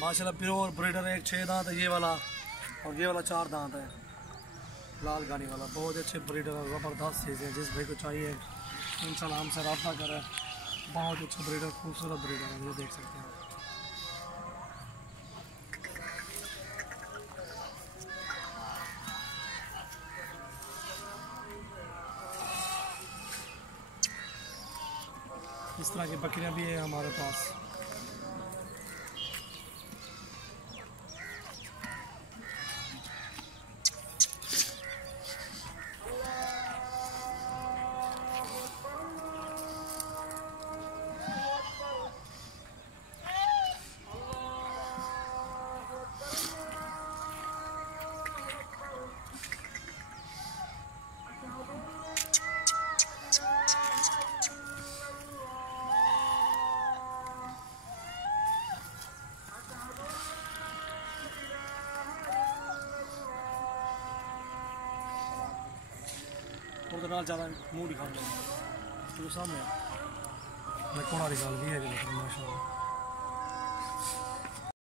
माशाल्लाह pure breeder है। एक 6 दांत है ये वाला, और ये वाला 4 दांत है लाल गानी वाला। बहुत अच्छे ब्रीडर है, ज़बरदस्त चीज़ है। जिस भाई को चाहिए इंशाल्लाह हमसे रब्ता करें। बहुत अच्छा ब्रीडर, खूबसूरत ब्रीडर है, ये देख सकते हैं। इस तरह की बकरियां भी है हमारे पास। और तो ज़्यादा मुँह दिखा लो तो सामने मैं कोना दिखा भी है माशाल्लाह।